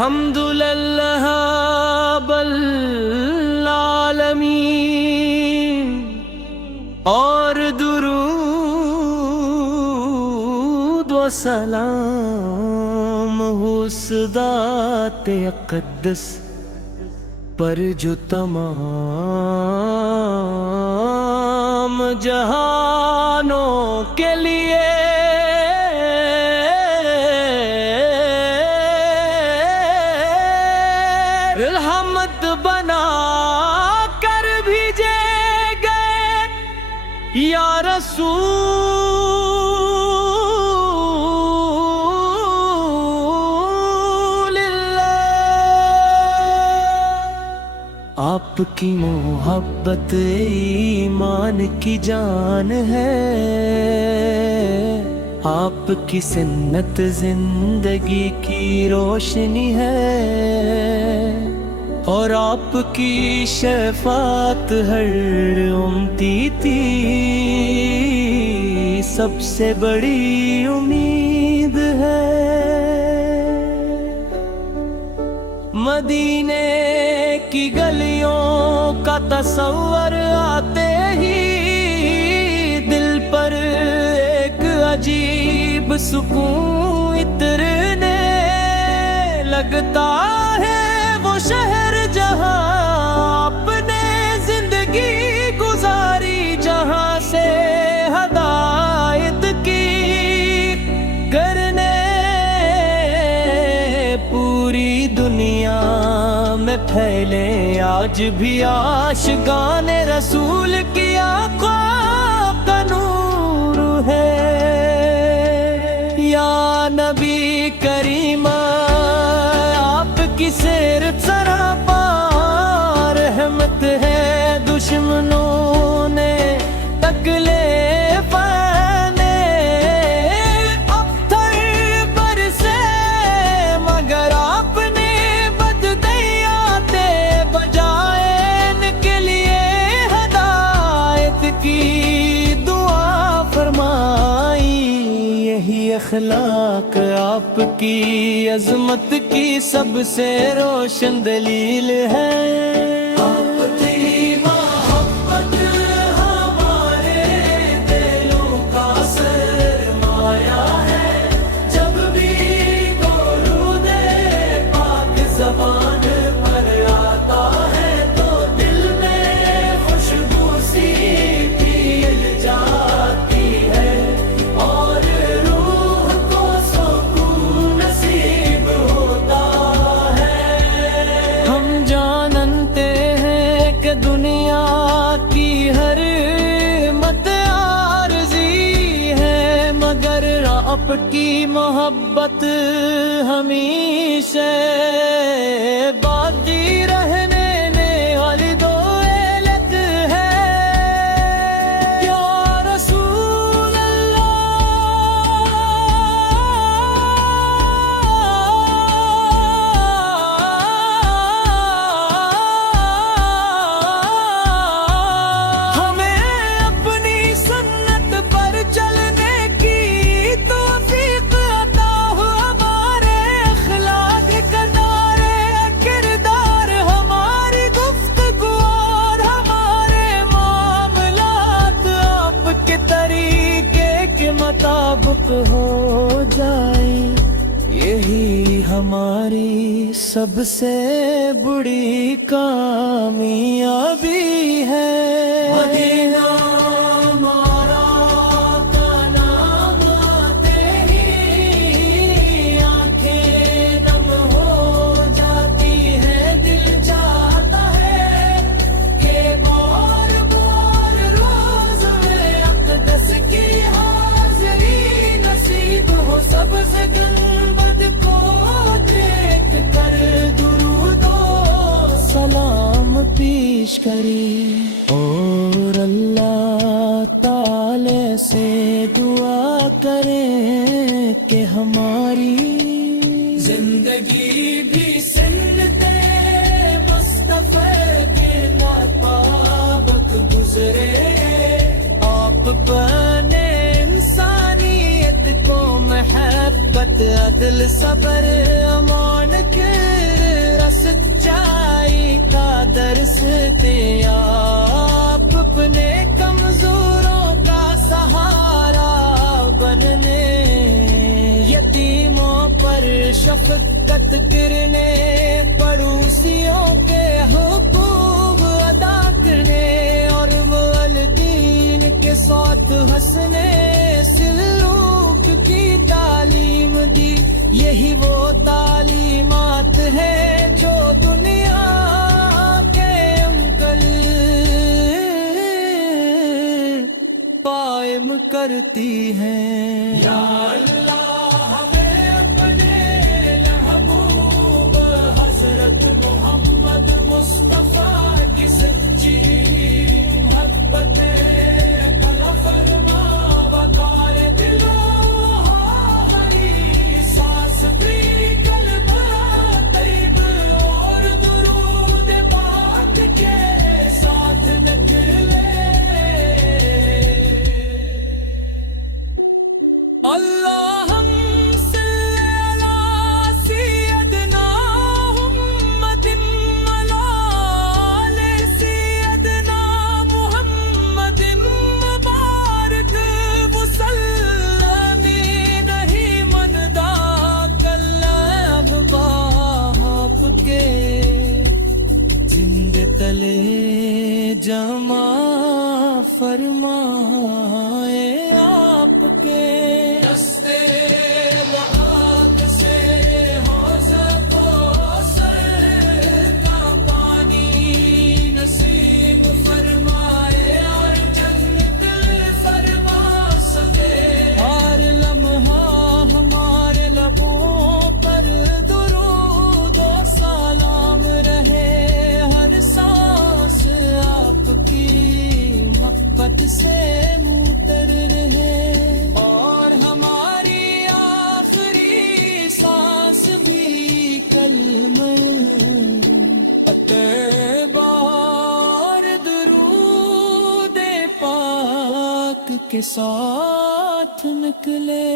الحمدللہ رب العالمین اور درود و سلام اس ذات اقدس پر جو تمام جہانوں کے لیے رحمت بنا کر بھیجے گئے یا رسول اللہ۔ آپ کی محبت ایمان کی جان ہے، آپ کی سنت زندگی کی روشنی ہے، اور آپ کی شفاعت ہر امتی تھی سب سے بڑی امید ہے۔ مدینے کی گلیوں کا تصور آتے ہی دل پر ایک عجیب سکون اترنے لگتا ہے۔ وہ شہر جہاں آپ نے زندگی گزاری، جہاں سے ہدایت کی کرنے پوری دنیا میں پھیلے آج بھی عاشقان رسول کی آنکھوں کا نور ہے۔ یا نبی کریم آپ کی سیرت سراپا رحمت ہے، دشمنوں نے تکلیف نے پتھر برسے مگر آپ نے بددیاتے بجائے ان کے لیے ہدایت کی دعا فرمائی۔ یہی اخلاق آپ کی عظمت کی سب سے روشن دلیل ہے۔ آپ کی محبت ہمارے دلوں کا سرمایہ ہے، جب بھی درود پاک زبان پر آتا ہے تو دل میں خوشبو سی پھیل جاتی ہے، اور روح کو سکون نصیب ہوتا ہے۔ ہم جانتے ہیں کہ دنیا کی ہر مت عارضی ہے، مگر آپ کی محبت ہمیشہ باقی رہنے والی دولت ہے۔ یا رسول ہمیں اپنی سنت پر چلنے کی توفیق عطا ہو، ہمارے اخلاق کردار ہماری گفتگو اور ہمارے معاملات آپ کے طریقے کے مطابق ہو جائیں، یہی ہماری سب سے بڑی کامیابی ہے۔ مدینہ ہمارا کا نام آتے ہی آنکھیں نم ہو جاتی ہے، دل چاہتا ہے کہ بار بار روز میں اقدس کی حاضری نصیب ہو۔ سب سے گنبد کو دیکھ کر درود و سلام پیش کری، اور اللہ تعالی سے دعا کریں کہ ہماری زندگی بھی سنتے مصطفی کے ناپاک گزرے، آپ بنے انسانیت کو محبت عدل صبر امان کے رس سچائی کا درس تھے آپ، اپنے کمزوروں کا سہارا بننے، یتیموں پر شفقت کرنے، پڑوسیوں کے حقوق ادا کرنے، اور والدین کے ساتھ ہنسنے سلوک کی تعلیم دی، یہی وہ تعلیمات ہے جو دنیا کے انکل قائم کرتی ہیں۔ یا اللہ ہمیں اپنے محبوب حضرت محمد مصطفیٰ کی سچی محبت عطا فرما، وقار دلوں ہری سانس بھی کلمہ طیب اور درود پاک کے ساتھ نکلے۔ اللہم صلی علی سیدنا محمد آل سیدنا محمد مبارک وسلم، نہیں مندا کلب باپ کے زند تلے جمع فرمائے آپ کے، دستے بہاک سے حوض کوثر کا پانی نصیب فرمائے، اور جنت فرما سکے، ہر لمحہ ہمارے لبوں پر درود و سلام رہے، ہر سانس آپ کی محبت سے موتر رہے، اور ہماری آخری سانس بھی کلمہ طیبہ اور درود پاک کے ساتھ نکلے۔